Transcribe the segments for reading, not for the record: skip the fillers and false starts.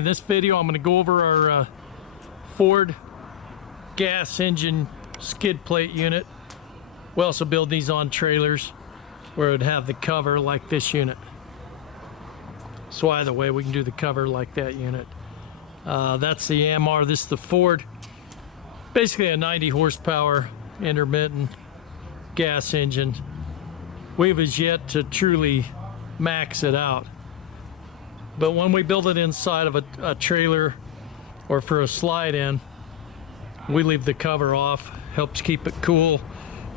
Okay, in this video I'm going to go over our Ford gas engine skid plate unit. We also build these on trailers where it would have the cover like this unit. So either way, we can do the cover like that unit. That's the AMR. This is the Ford. Basically a 90 horsepower intermittent gas engine. We've as yet to truly max it out. But when we build it inside of a trailer or for a slide in, we leave the cover off. Helps keep it cool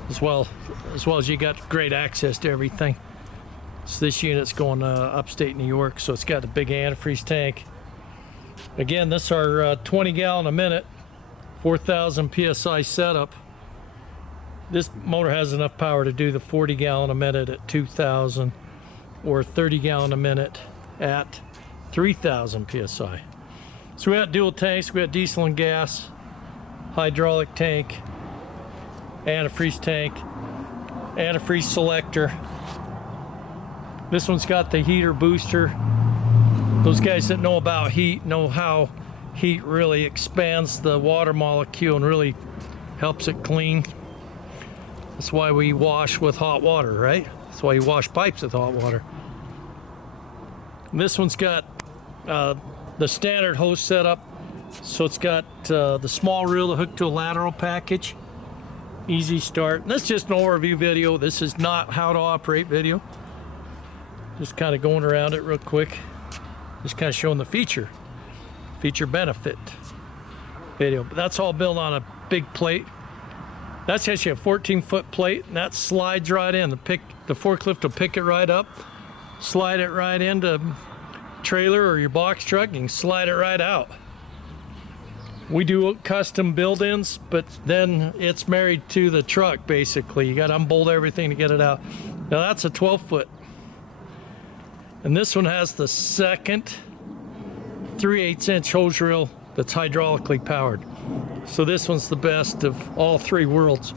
as well as you got great access to everything. So this unit's going upstate New York, so it's got a big antifreeze tank. Again, this is our 20 gallon a minute, 4,000 PSI setup. This motor has enough power to do the 40 gallon a minute at 2,000 or 30 gallon a minute at 3,000 PSI. So we got dual tanks, we got diesel and gas, hydraulic tank, antifreeze tank, antifreeze selector. This one's got the heater booster. Those guys that know about heat know how heat really expands the water molecule and really helps it clean. That's why we wash with hot water, right? That's why you wash pipes with hot water. This one's got the standard hose setup. So it's got the small reel to hook to a lateral package. Easy start. And that's just an overview video. This is not how to operate video. Just kind of going around it real quick. Just kind of showing the feature benefit video. But that's all built on a big plate. That's actually a 14-foot plate, and that slides right in. The forklift will pick it right up, slide it right into trailer or your box truck, and you can slide it right out. We do custom build-ins, but then it's married to the truck basically. You got to unbolt everything to get it out. Now that's a 12-foot. And this one has the second 3/8 inch hose reel that's hydraulically powered. So this one's the best of all three worlds.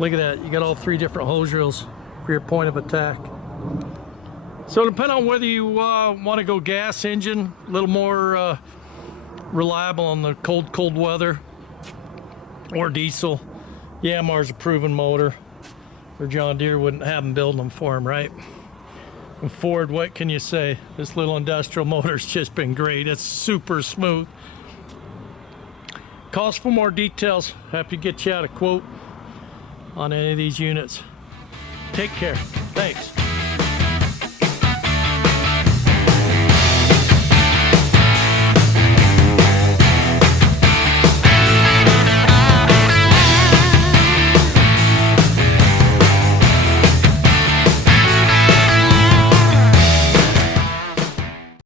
Look at that, you got all three different hose reels for your point of attack. So depending on whether you want to go gas engine, a little more reliable on the cold weather, or diesel, AMR's a proven motor, or John Deere wouldn't have them building them for them, right? And Ford, what can you say? This little industrial motor's just been great. It's super smooth. Call us for more details. Happy to get you out a quote on any of these units. Take care. Thanks.